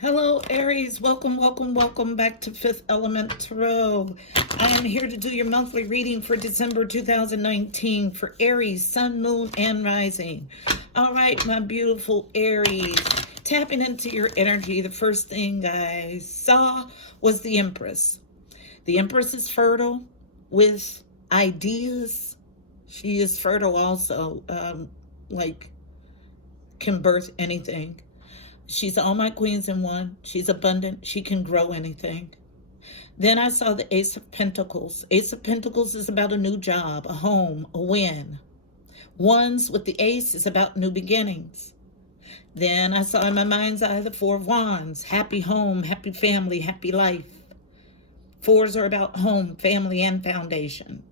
Hello, Aries. Welcome, welcome, welcome back to Fifth Element Tarot. I am here to do your monthly reading for December 2019 for Aries, Sun, Moon, and Rising. All right, my beautiful Aries. Tapping into your energy, the first thing I saw was the Empress. The Empress is fertile with ideas. She is fertile also, can birth anything. She's all my queens in one. She's abundant. She can grow anything. Then I saw the Ace of Pentacles. Ace of Pentacles is about a new job, a home, a win. Ones with the Ace is about new beginnings. Then I saw in my mind's eye the Four of Wands. Happy home, happy family, happy life. Fours are about home, family, and foundation.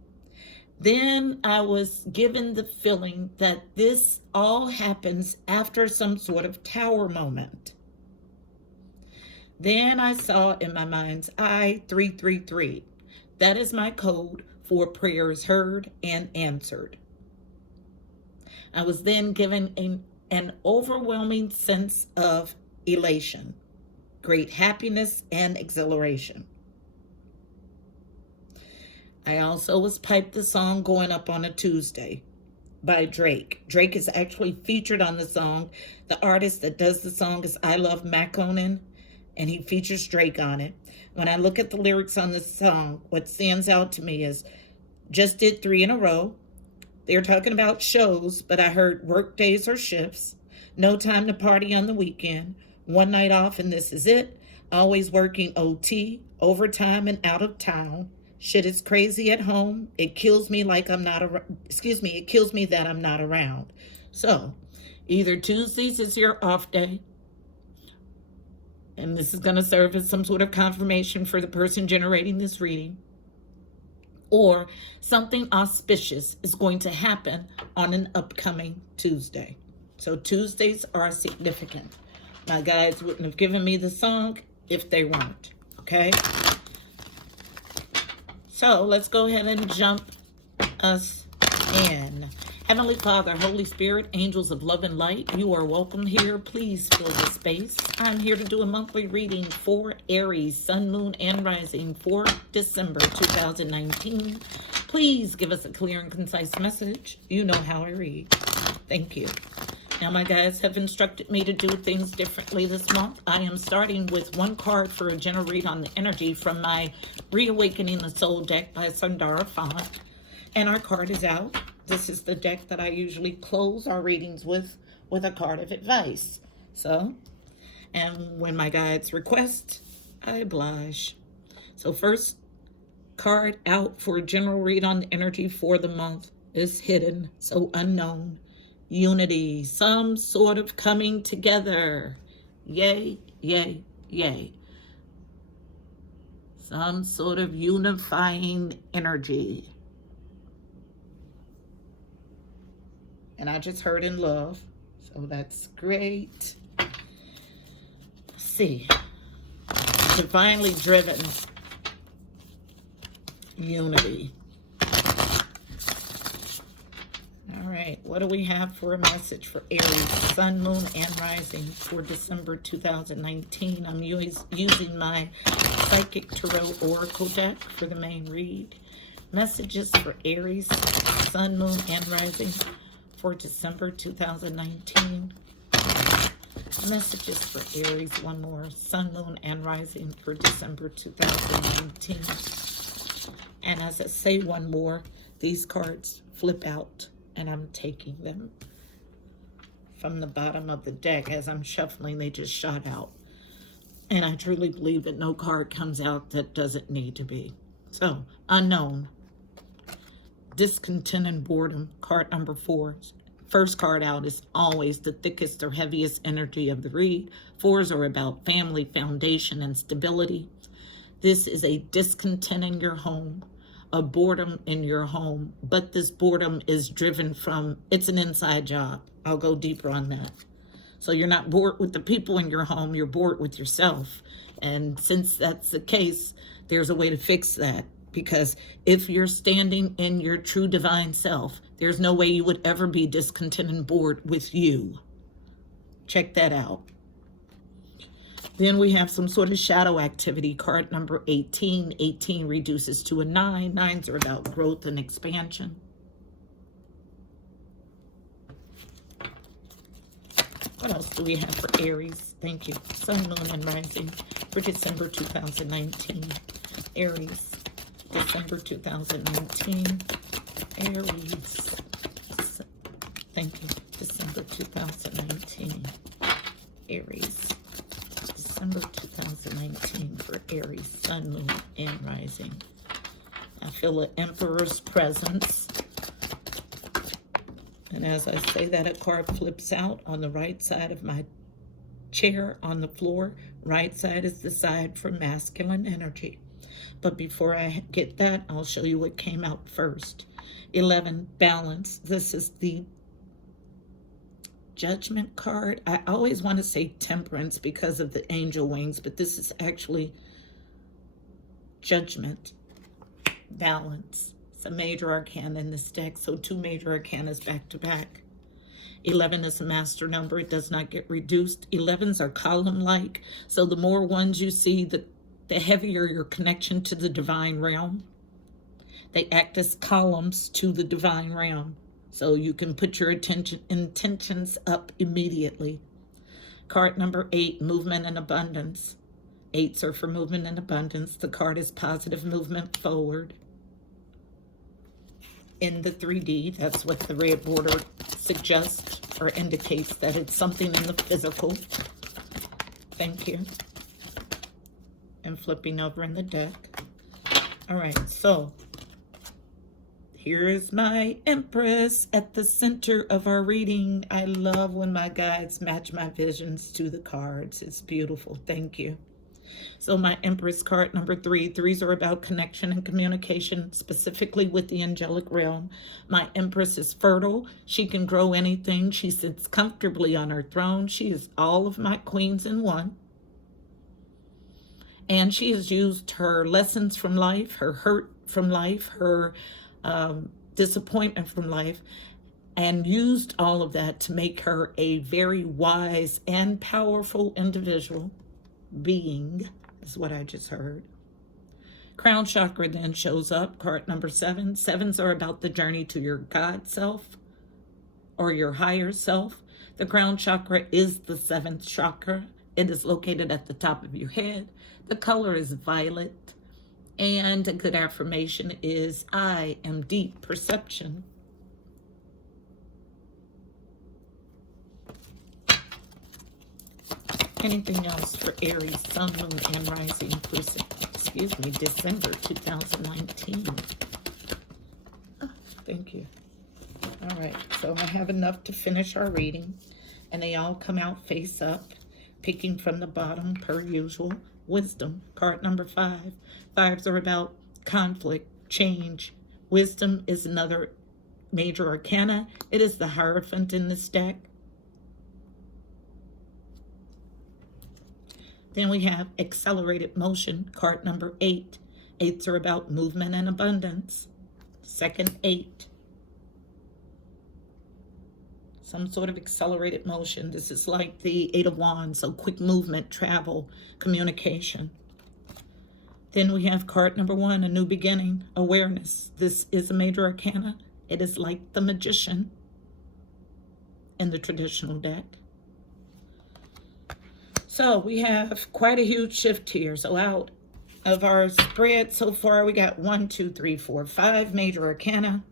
Then I was given the feeling that this all happens after some sort of tower moment. Then I saw in my mind's eye 333. That is my code for prayers heard and answered. I was then given an overwhelming sense of elation, great happiness, and exhilaration. I also was piped the song Going Up on a Tuesday by Drake. Drake is actually featured on the song. The artist that does the song is I Love Maconin, and he features Drake on it. When I look at the lyrics on this song, what stands out to me is just did 3 in a row. They're talking about shows, but I heard work days or shifts, no time to party on the weekend, one night off and this is it, always working OT, overtime and out of town. Shit is crazy at home. It kills me like I'm not around. It kills me that I'm not around. So, either Tuesdays is your off day, and this is going to serve as some sort of confirmation for the person generating this reading, or something auspicious is going to happen on an upcoming Tuesday. So Tuesdays are significant. My guides wouldn't have given me the song if they weren't, okay? So let's go ahead and jump us in. Heavenly Father, Holy Spirit, angels of love and light, you are welcome here. Please fill the space. I'm here to do a monthly reading for Aries, Sun, Moon, and Rising for December 2019. Please give us a clear and concise message. You know how I read. Thank you. Now, my guides have instructed me to do things differently this month. I am starting with one card for a general read on the energy from my Reawakening the Soul deck by Sundara Font. And our card is out. This is the deck that I usually close our readings with a card of advice. So, and when my guides request, I oblige. So first card out for a general read on the energy for the month is Hidden, so unknown. Unity, some sort of coming together. Yay, yay, yay. Some sort of unifying energy. And I just heard in love, so that's great. Let's see. Divinely driven. Unity. All right, what do we have for a message for Aries, Sun, Moon, and Rising for December 2019? I'm using my Psychic Tarot Oracle deck for the main read. Messages for Aries, Sun, Moon, and Rising for December 2019. Messages for Aries, one more, Sun, Moon, and Rising for December 2019. And as I say one more, these cards flip out. And I'm taking them from the bottom of the deck. As I'm shuffling, they just shot out. And I truly believe that no card comes out that doesn't need to be. So, unknown. Discontent and boredom, card number 4. First card out is always the thickest or heaviest energy of the read. 4s are about family, foundation, and stability. This is a discontent in your home. A boredom in your home, but this boredom is driven from, it's an inside job. I'll go deeper on that. So you're not bored with the people in your home, you're bored with yourself. And since that's the case, there's a way to fix that. Because if you're standing in your true divine self, there's no way you would ever be discontent and bored with you. Check that out. Then we have some sort of shadow activity. Card number 18. 18 reduces to a 9. 9s are about growth and expansion. What else do we have for Aries? Thank you. Sun, Moon, and Rising for December 2019. Aries, December 2019. Aries. Thank you. December 2019. Aries. December 2019 for Aries, Sun, Moon, and Rising. I feel an Emperor's presence. And as I say that, a card flips out on the right side of my chair on the floor. Right side is the side for masculine energy. But before I get that, I'll show you what came out first. 11, balance. This is the Judgment card. I always want to say temperance because of the angel wings, but this is actually judgment, balance. It's a major arcana in this deck, so 2 major arcanas back to back. 11 is a master number. It does not get reduced. 11s are column-like, so the more ones you see, the heavier your connection to the divine realm. They act as columns to the divine realm. So you can put your intentions up immediately. Card number 8, movement and abundance. 8s are for movement and abundance. The card is positive movement forward. In the 3D, that's what the red border suggests or indicates, that it's something in the physical. Thank you. And flipping over in the deck. All right, so here's my Empress at the center of our reading. I love when my guides match my visions to the cards. It's beautiful. Thank you. So my Empress card number 3. 3s are about connection and communication, specifically with the angelic realm. My Empress is fertile. She can grow anything. She sits comfortably on her throne. She is all of my queens in one. And she has used her lessons from life, her hurt from life, her disappointment from life, and used all of that to make her a very wise and powerful individual being, is what I just heard. Crown chakra then shows up, card number 7. 7s are about the journey to your God self or your higher self. The crown chakra is the 7th chakra. It is located at the top of your head. The color is violet. And a good affirmation is, I am deep perception. Anything else for Aries, Sun, Moon, and Rising for, December 2019? Oh, thank you. All right, so I have enough to finish our reading, and they all come out face up, picking from the bottom per usual. Wisdom, card number 5. 5s are about conflict, change. Wisdom is another major arcana. It is the Hierophant in this deck. Then we have accelerated motion, card number 8. 8s are about movement and abundance. Second 8. Some sort of accelerated motion. This is like the 8 of Wands, so quick movement, travel, communication. Then we have card number 1, a new beginning, awareness. This is a major arcana. It is like the Magician in the traditional deck. So we have quite a huge shift here. So out of our spread so far, we got 1, 2, 3, 4, 5 major arcana.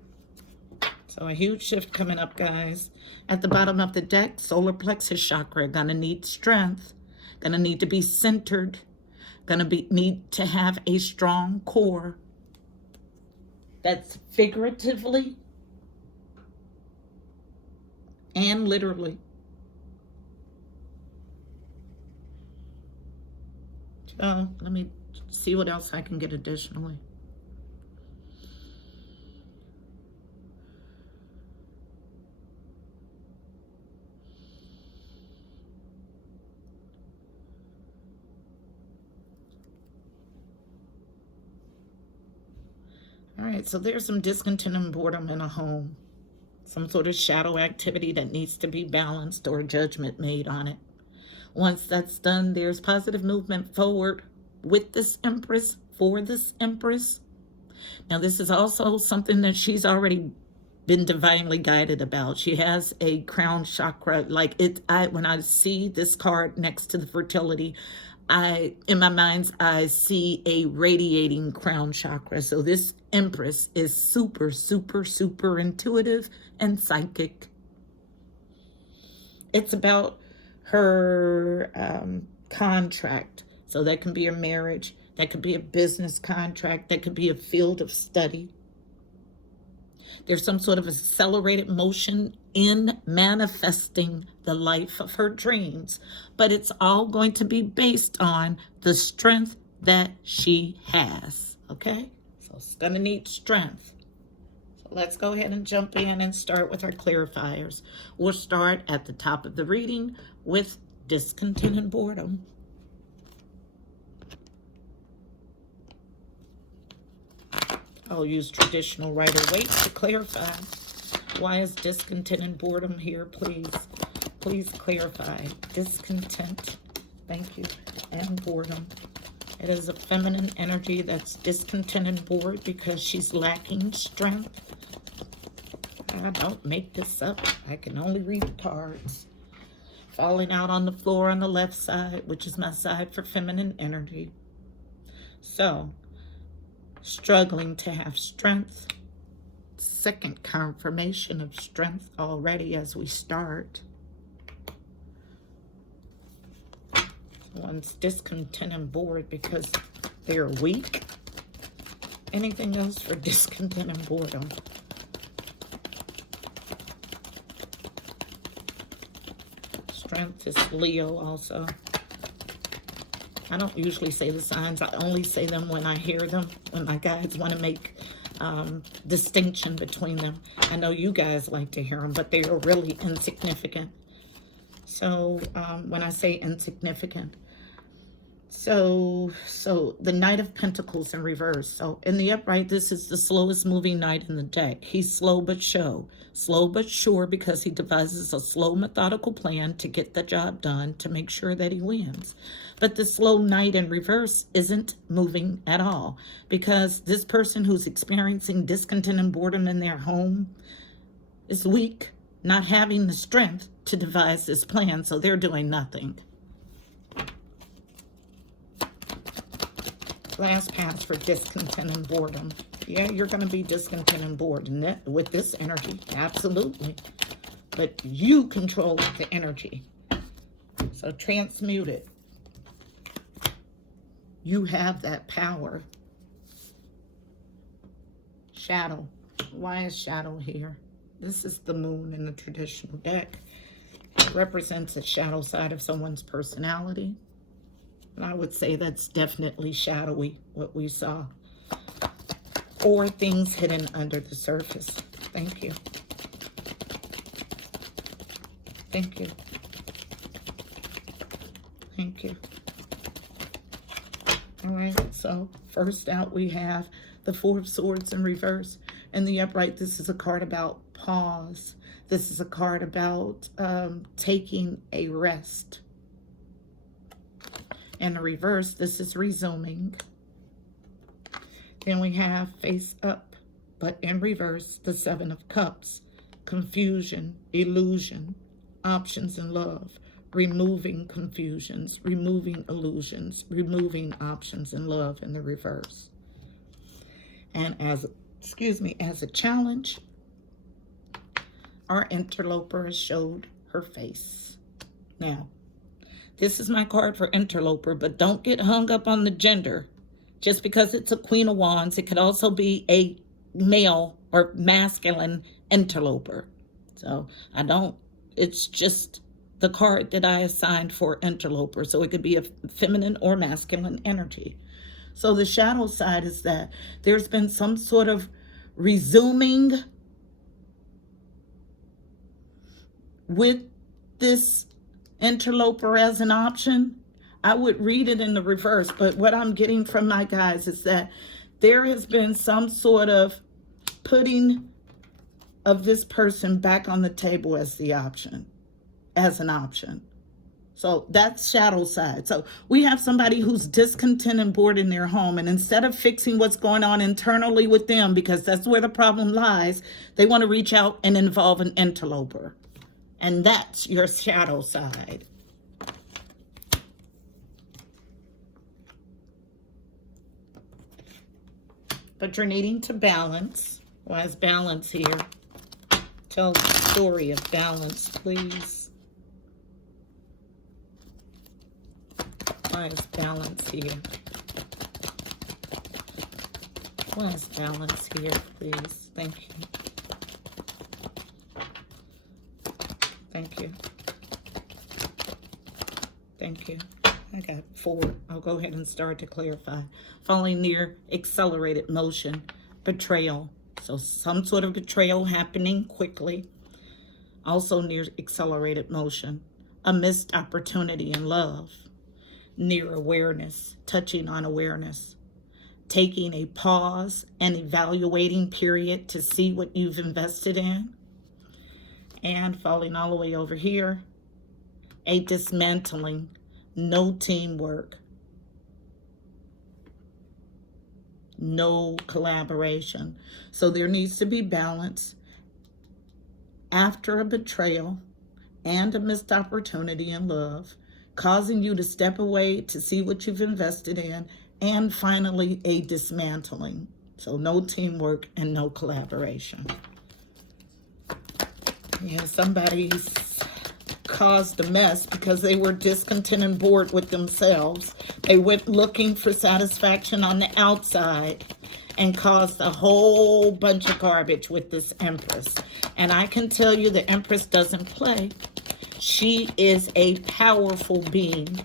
So a huge shift coming up, guys. At the bottom of the deck, solar plexus chakra, gonna need strength, gonna need to be centered, gonna need to have a strong core. That's figuratively and literally. So let me see what else I can get additionally. All right, so there's some discontent and boredom in a home. Some sort of shadow activity that needs to be balanced or a judgment made on it. Once that's done, there's positive movement forward with this Empress, for this Empress. Now, this is also something that she's already been divinely guided about. She has a crown chakra. Like when I see this card next to the fertility, in my mind's eye, see a radiating crown chakra. So this Empress is super, super, super intuitive and psychic. It's about her contract. So that can be a marriage, that could be a business contract, that could be a field of study. There's some sort of accelerated motion in manifesting the life of her dreams, but it's all going to be based on the strength that she has, okay? So it's going to need strength. So let's go ahead and jump in and start with our clarifiers. We'll start at the top of the reading with discontent and boredom. I'll use traditional Rider-Waite to clarify. Why is discontent and boredom here, please? Please clarify. Discontent, thank you, and boredom. It is a feminine energy that's discontent and bored because she's lacking strength. I don't make this up. I can only read the cards. Falling out on the floor on the left side, which is my side for feminine energy. So, struggling to have strength. Second confirmation of strength already as we start. One's discontent and bored because they're weak. Anything else for discontent and boredom? Strength is Leo also. I don't usually say the signs. I only say them when I hear them, when my guides want to make distinction between them. I know you guys like to hear them, but they are really insignificant. So when I say insignificant, so the Knight of Pentacles in reverse. So in the upright, this is the slowest moving knight in the deck. He's slow but sure because he devises a slow methodical plan to get the job done, to make sure that he wins. But the slow knight in reverse isn't moving at all, because this person who's experiencing discontent and boredom in their home is weak, not having the strength to devise this plan, so they're doing nothing. Last pass for discontent and boredom. Yeah, you're going to be discontent and bored with this energy. Absolutely. But you control the energy. So transmute it. You have that power. Shadow. Why is shadow here? This is the moon in the traditional deck. It represents the shadow side of someone's personality. And I would say that's definitely shadowy, what we saw. Or things hidden under the surface. Thank you. Thank you. Thank you. All right, so first out we have the Four of Swords in reverse. In the upright, this is a card about pause. This is a card about taking a rest. In the reverse, this is resuming. Then we have face up, but in reverse, the Seven of Cups. Confusion, illusion, options in love, removing confusions, removing illusions, removing options in love in the reverse. And as a challenge, our interloper has showed her face. Now, this is my card for interloper, but don't get hung up on the gender. Just because it's a Queen of Wands, it could also be a male or masculine interloper. So it's just the card that I assigned for interloper. So it could be a feminine or masculine energy. So the shadow side is that there's been some sort of resuming with this interloper as an option. I would read it in the reverse, but what I'm getting from my guys is that there has been some sort of putting of this person back on the table as the option, as an option. So that's shadow side. So we have somebody who's discontent and bored in their home. And instead of fixing what's going on internally with them, because that's where the problem lies, they want to reach out and involve an interloper. And that's your shadow side. But you're needing to balance. Why is balance here? Tell the story of balance, please. Why is balance here? Why is balance here, please? Thank you. Thank you. Thank you. I got 4. I'll go ahead and start to clarify. Falling near accelerated motion, betrayal. So some sort of betrayal happening quickly. Also near accelerated motion. A missed opportunity in love. Near awareness, touching on awareness. Taking a pause and evaluating period to see what you've invested in. And falling all the way over here. A dismantling. No teamwork. No collaboration. So there needs to be balance after a betrayal and a missed opportunity in love, causing you to step away to see what you've invested in, and finally a dismantling. So no teamwork and no collaboration. Yeah, somebody's caused a mess because they were discontent and bored with themselves. They went looking for satisfaction on the outside and caused a whole bunch of garbage with this Empress. And I can tell you the Empress doesn't play. She is a powerful being.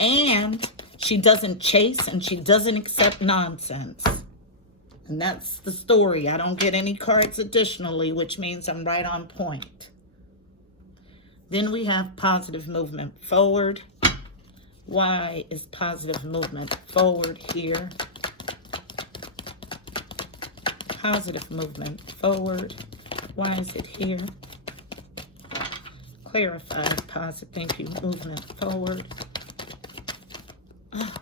And she doesn't chase and she doesn't accept nonsense. And that's the story. I don't get any cards additionally, which means I'm right on point. Then we have positive movement forward. Why is positive movement forward here? Positive movement forward. Why is it here? Clarify positive, thank you, movement forward. Oh,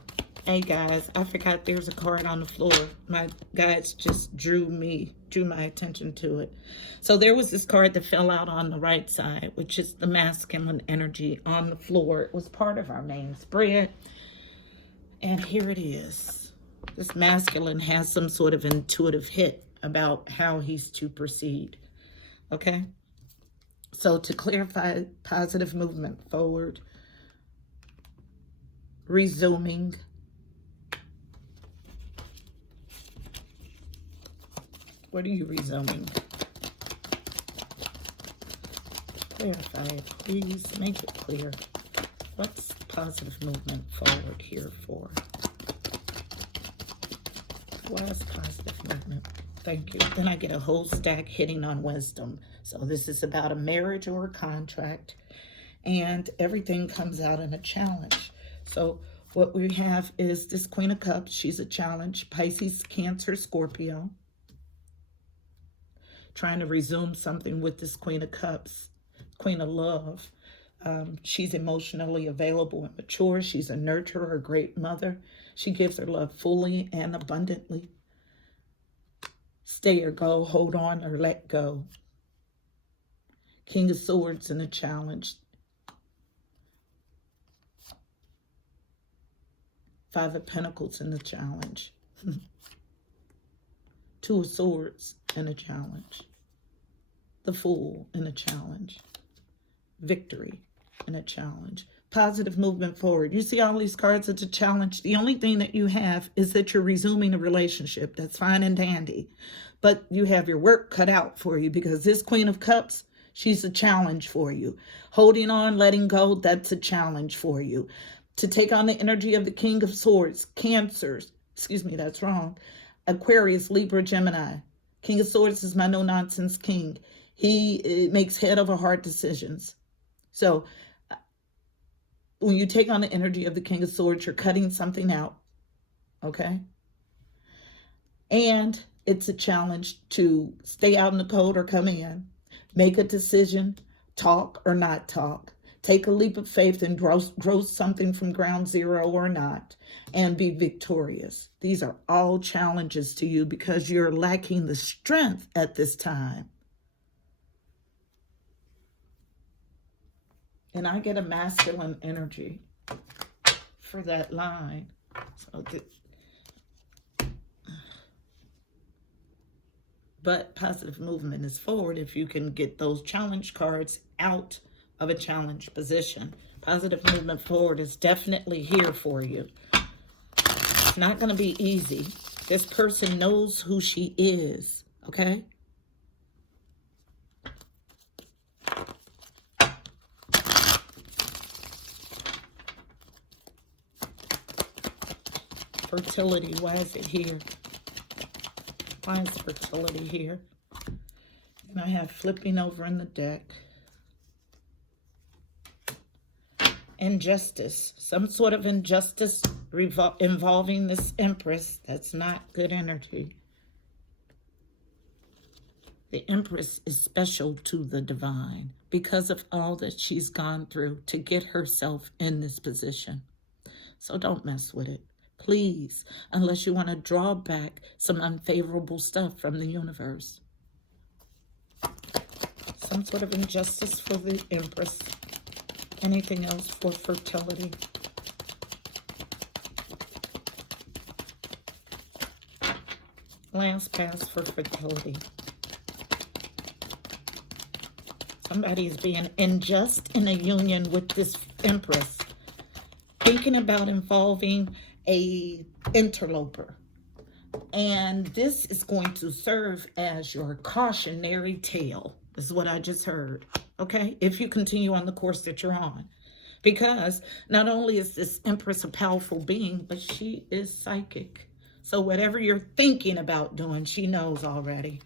hey guys, I forgot there's a card on the floor. My guides just drew my attention to it. So there was this card that fell out on the right side, which is the masculine energy on the floor. It was part of our main spread. And here it is. This masculine has some sort of intuitive hit about how he's to proceed. Okay? So to clarify, positive movement forward, resuming, what are you resuming? Clarify it, please. Make it clear. What's positive movement forward here for? Why is positive movement? Thank you. Then I get a whole stack hitting on wisdom. So this is about a marriage or a contract. And everything comes out in a challenge. So what we have is this Queen of Cups. She's a challenge. Pisces, Cancer, Scorpio. Trying to resume something with this Queen of Cups. Queen of Love. She's emotionally available and mature. She's a nurturer, a great mother. She gives her love fully and abundantly. Stay or go, hold on or let go. King of Swords in a challenge. 5 of Pentacles in the challenge. 2 of Swords in a challenge. The Fool in a challenge. Victory in a challenge. Positive movement forward. You see all these cards as a challenge. The only thing that you have is that you're resuming a relationship. That's fine and dandy. But you have your work cut out for you because this Queen of Cups, she's a challenge for you. Holding on, letting go, that's a challenge for you. To take on the energy of the King of Swords, Cancers, excuse me, that's wrong. Aquarius, Libra, Gemini. King of Swords is my no-nonsense king. He makes head over heart decisions. So when you take on the energy of the King of Swords, you're cutting something out, okay? And it's a challenge to stay out in the cold or come in, make a decision, talk or not talk, Take a leap of faith and grow something from ground zero or not, and be victorious. These are all challenges to you because you're lacking the strength at this time. And I get a masculine energy for that line. So but positive movement is forward if you can get those challenge cards out of a challenge position. Positive movement forward is definitely here for you. It's not going to be easy. This person knows who she is, okay? Fertility, why is it here? Why is fertility here? And I have flipping over in the deck. Injustice, some sort of injustice involving this Empress. That's not good energy. The Empress is special to the divine because of all that she's gone through to get herself in this position. So don't mess with it. Please, unless you want to draw back some unfavorable stuff from the universe. Some sort of injustice for the Empress. Anything else for fertility? Last pass for fertility. Somebody is being unjust in a union with this Empress. Thinking about involving a interloper. And this is going to serve as your cautionary tale. This is what I just heard. Okay? If you continue on the course that you're on. Because not only is this Empress a powerful being, but she is psychic. So whatever you're thinking about doing, she knows already.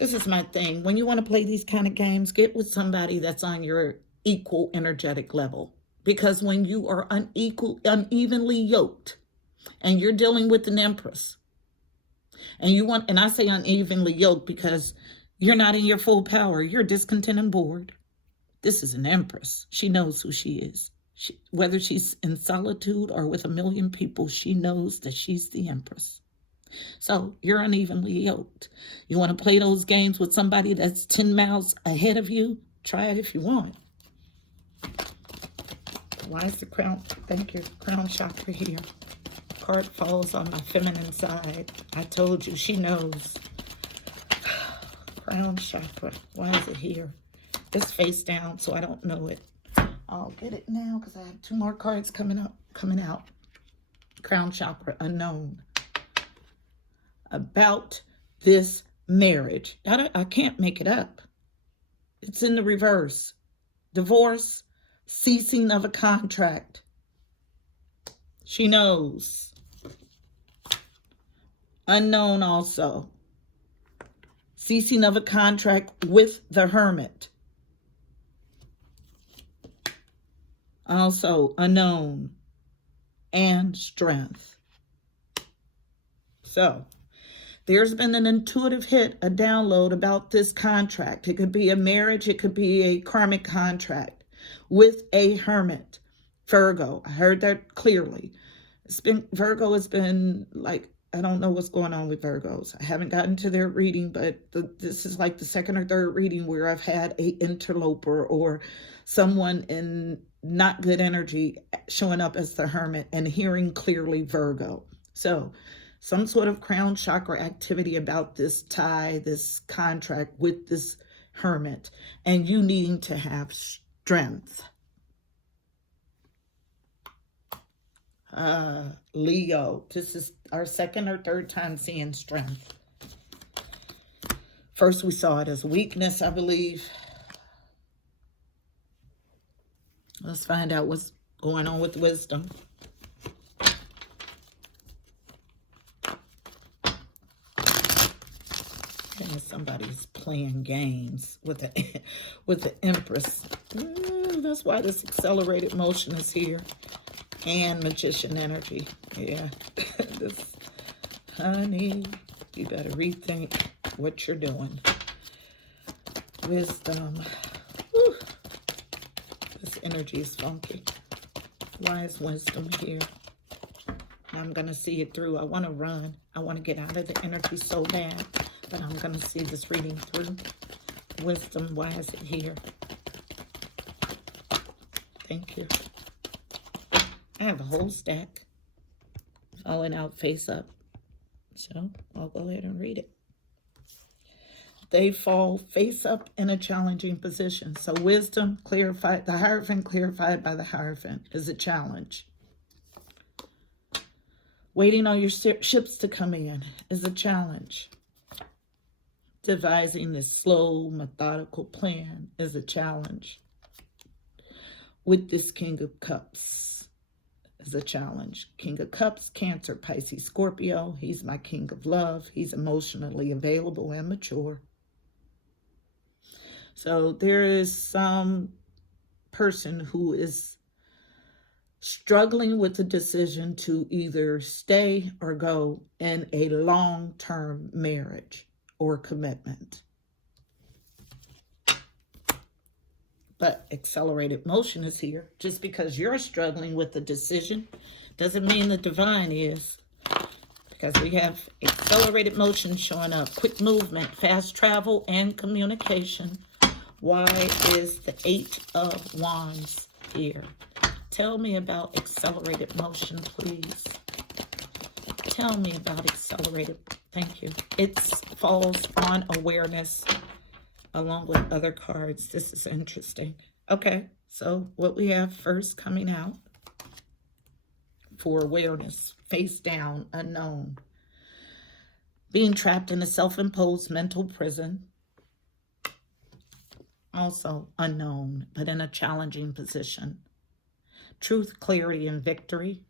This is my thing. When you want to play these kind of games, get with somebody that's on your equal energetic level, because when you are unevenly yoked and you're dealing with an Empress and I say unevenly yoked because you're not in your full power, you're discontent and bored. This is an Empress. She knows who she is. Whether she's in solitude or with a million people, she knows that she's the Empress. So you're unevenly yoked. You want to play those games with somebody that's 10 miles ahead of you? Try it if you want. Why is the crown chakra here? Card falls on my feminine side. I told you, she knows. Crown chakra, why is it here? It's face down, so I don't know it. I'll get it now because I have 2 more cards coming out. Crown chakra, unknown. About this marriage. I can't make it up. It's in the reverse. Divorce, ceasing of a contract. She knows. Unknown also. Ceasing of a contract with the Hermit. Also unknown. And strength. So, there's been an intuitive hit, a download about this contract. It could be a marriage. It could be a karmic contract with a Hermit. Virgo. I heard that clearly. Virgo has been like, I don't know what's going on with Virgos. I haven't gotten to their reading, but this is like the second or third reading where I've had a interloper or someone in not good energy showing up as the Hermit and hearing clearly Virgo. So some sort of crown chakra activity about this tie, this contract with this Hermit, and you needing to have strength. Leo, this is our second or third time seeing strength. First we saw it as weakness, I believe. Let's find out what's going on with wisdom. And somebody's playing games with the Empress. That's why this accelerated motion is here. And Magician energy. Yeah. Honey, you better rethink what you're doing. Wisdom. Whew. This energy is funky. Why is wisdom here? I'm going to see it through. I want to run. I want to get out of the energy so bad. But I'm going to see this reading through. Wisdom, why is it here? Thank you. I have a whole stack. Falling out face up. So I'll go ahead and read it. They fall face up in a challenging position. So wisdom clarified, the Hierophant clarified by the Hierophant is a challenge. Waiting on your ships to come in is a challenge. Devising this slow, methodical plan is a challenge. With this King of Cups is a challenge. King of Cups, Cancer, Pisces, Scorpio. He's my King of Love. He's emotionally available and mature. So there is some person who is struggling with the decision to either stay or go in a long-term marriage or commitment. But accelerated motion is here. Just because you're struggling with the decision doesn't mean the divine is. Because we have accelerated motion showing up. Quick movement, fast travel, and communication. Why is the 8 of Wands here? Tell me about accelerated motion, please. Tell me about accelerated. Thank you. It falls on awareness along with other cards. This is interesting. Okay, so what we have first coming out for awareness, face down, unknown. Being trapped in a self-imposed mental prison. Also unknown, but in a challenging position. Truth, clarity, and victory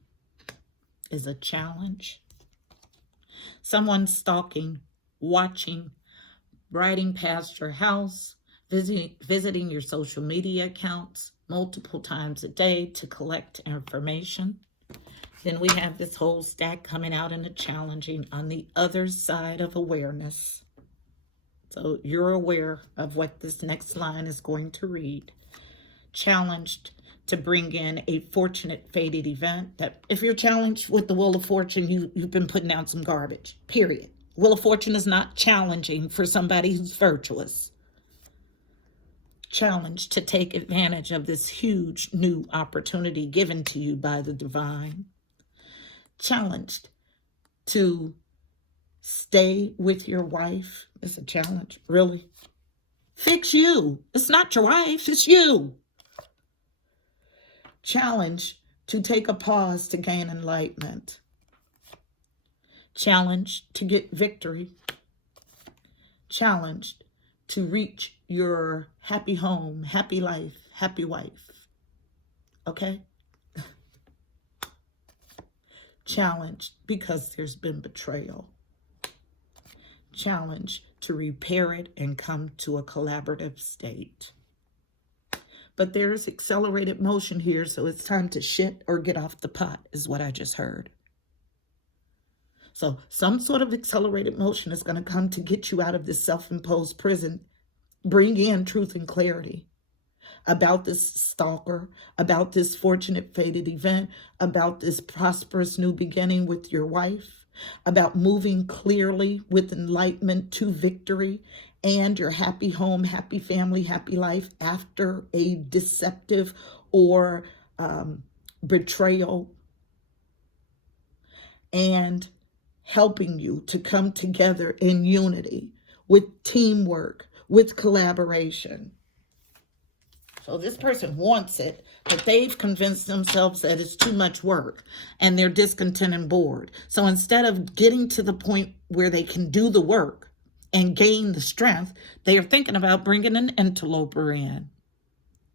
is a challenge. Someone stalking, watching, riding past your house, visiting your social media accounts multiple times a day to collect information. Then we have this whole stack coming out in a challenging on the other side of awareness. So you're aware of what this next line is going to read. Challenged to bring in a fortunate fated event. That if you're challenged with the Wheel of Fortune, you've been putting out some garbage, period. Wheel of Fortune is not challenging for somebody who's virtuous. Challenged to take advantage of this huge new opportunity given to you by the divine. Challenged to stay with your wife. It's a challenge, really. Fix you. It's not your wife, it's you. Challenge to take a pause to gain enlightenment. Challenge to get victory. Challenged to reach your happy home, happy life, happy wife. Okay? Challenged because there's been betrayal. Challenge to repair it and come to a collaborative state. But there's accelerated motion here, so it's time to shit or get off the pot, is what I just heard. So some sort of accelerated motion is going to come to get you out of this self-imposed prison, bring in truth and clarity about this stalker, about this fortunate fated event, about this prosperous new beginning with your wife, about moving clearly with enlightenment to victory and your happy home, happy family, happy life after a deceptive or betrayal, and helping you to come together in unity with teamwork, with collaboration. So this person wants it, but they've convinced themselves that it's too much work and they're discontent and bored. So instead of getting to the point where they can do the work and gain the strength, they are thinking about bringing an interloper in.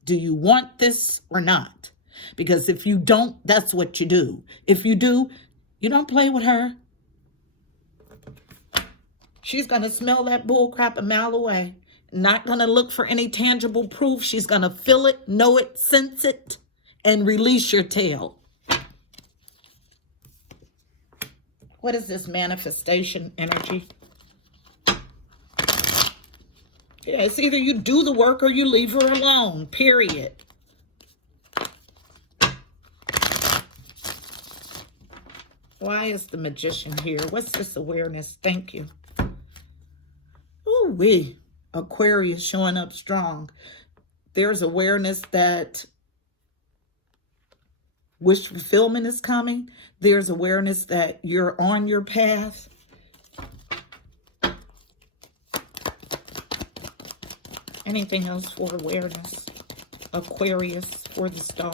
Do you want this or not? Because if you don't, that's what you do. If you do, you don't play with her. She's going to smell that bull crap a mile away. Not going to look for any tangible proof. She's going to feel it, know it, sense it, and release your tail. What is this manifestation energy? Yeah, it's either you do the work or you leave her alone, period. Why is the Magician here? What's this awareness? Thank you. Ooh-wee. Aquarius showing up strong. There's awareness that wish fulfillment is coming. There's awareness that you're on your path. Anything else for awareness? Aquarius for the star.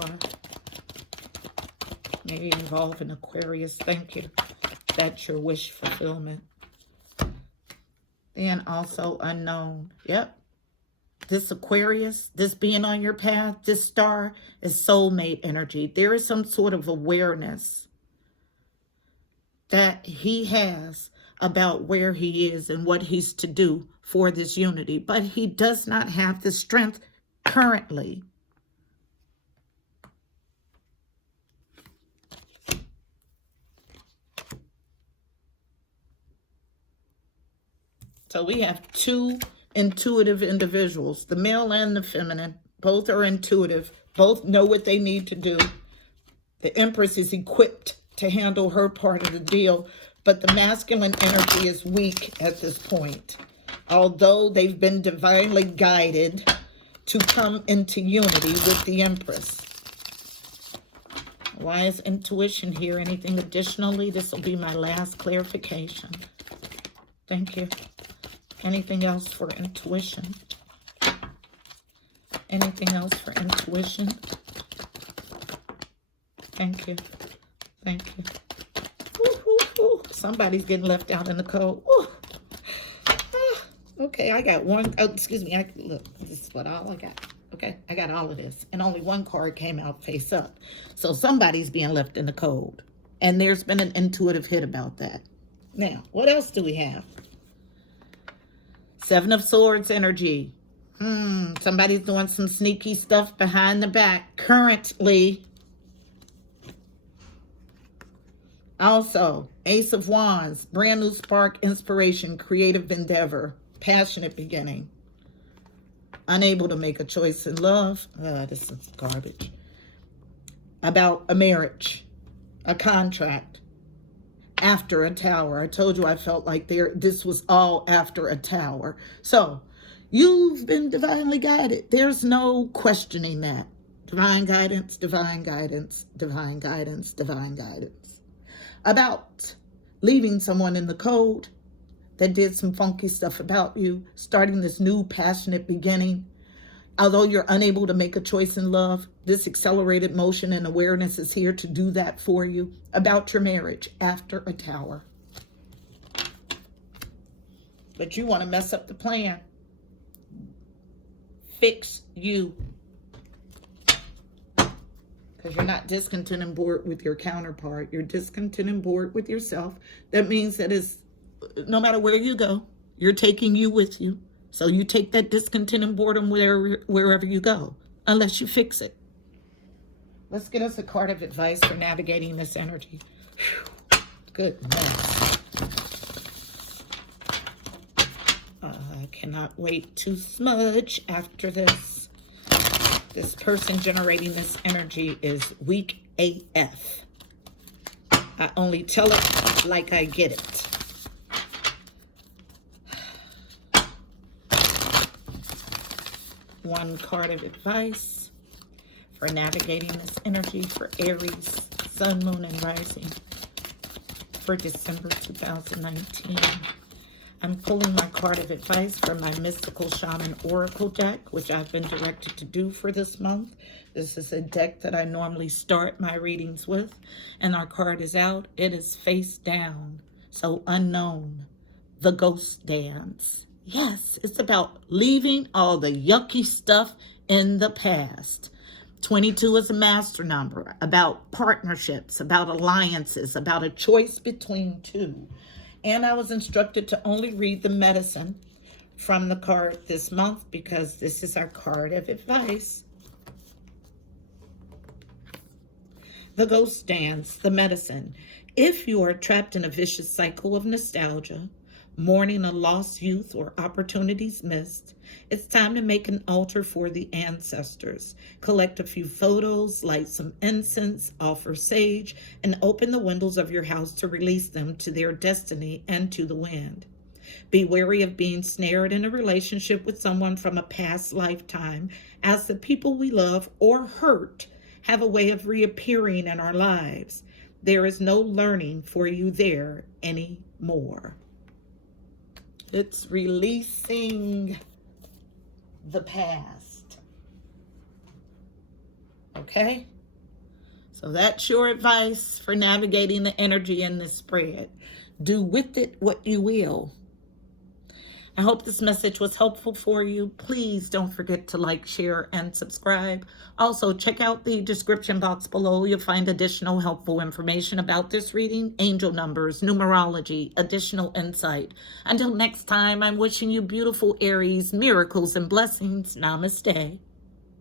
Maybe involve in Aquarius. Thank you. That's your wish fulfillment. And also unknown. Yep. This Aquarius, this being on your path, this star is soulmate energy. There is some sort of awareness that he has about where he is and what he's to do for this unity. But he does not have the strength currently. So we have two intuitive individuals, the male and the feminine. Both are intuitive. Both know what they need to do. The Empress is equipped to handle her part of the deal, but the masculine energy is weak at this point. Although they've been divinely guided to come into unity with the Empress. Why is intuition here? Anything additionally? This will be my last clarification. Thank you. Anything else for intuition? Anything else for intuition? Thank you. Thank you. Woo, woo, woo. Somebody's getting left out in the cold. Okay, I got one. Oh, excuse me. Look, this is what all I got. Okay, I got all of this. And only one card came out face up. So somebody's being left in the cold. And there's been an intuitive hit about that. Now, what else do we have? Seven of Swords energy. Somebody's doing some sneaky stuff behind the back currently. Also, Ace of Wands, brand new spark, inspiration, creative endeavor, passionate beginning. Unable to make a choice in love. This is garbage. About a marriage, a contract. After a tower. I told you I felt like this was all after a tower. So, you've been divinely guided. There's no questioning that. Divine guidance, divine guidance, divine guidance, divine guidance. About leaving someone in the cold that did some funky stuff about you, starting this new passionate beginning. Although you're unable to make a choice in love, this accelerated motion and awareness is here to do that for you. About your marriage after a tower. But you want to mess up the plan. Fix you. Because you're not discontent and bored with your counterpart. You're discontent and bored with yourself. That means that it's, no matter where you go, you're taking you with you. So you take that discontent and boredom wherever you go, unless you fix it. Let's get us a card of advice for navigating this energy. Whew. Goodness. I cannot wait to smudge after this. This person generating this energy is weak AF. I only tell it like I get it. One card of advice for navigating this energy for Aries, Sun, Moon, and Rising for December 2019. I'm pulling my card of advice from my Mystical Shaman Oracle deck, which I've been directed to do for this month. This is a deck that I normally start my readings with, and our card is out. It is face down, so unknown, the ghost dance. Yes, it's about leaving all the yucky stuff in the past. 22 is a master number, about partnerships, about alliances, about a choice between two. And I was instructed to only read the medicine from the card this month because this is our card of advice. The ghost dance, the medicine. If you are trapped in a vicious cycle of nostalgia, mourning a lost youth or opportunities missed, it's time to make an altar for the ancestors. Collect a few photos, light some incense, offer sage, and open the windows of your house to release them to their destiny and to the wind. Be wary of being snared in a relationship with someone from a past lifetime, as the people we love or hurt have a way of reappearing in our lives. There is no learning for you there anymore. It's releasing the past. Okay? So that's your advice for navigating the energy in this spread. Do with it what you will. I hope this message was helpful for you. Please don't forget to like, share, and subscribe. Also, check out the description box below. You'll find additional helpful information about this reading, angel numbers, numerology, additional insight. Until next time, I'm wishing you beautiful Aries, miracles, and blessings. Namaste.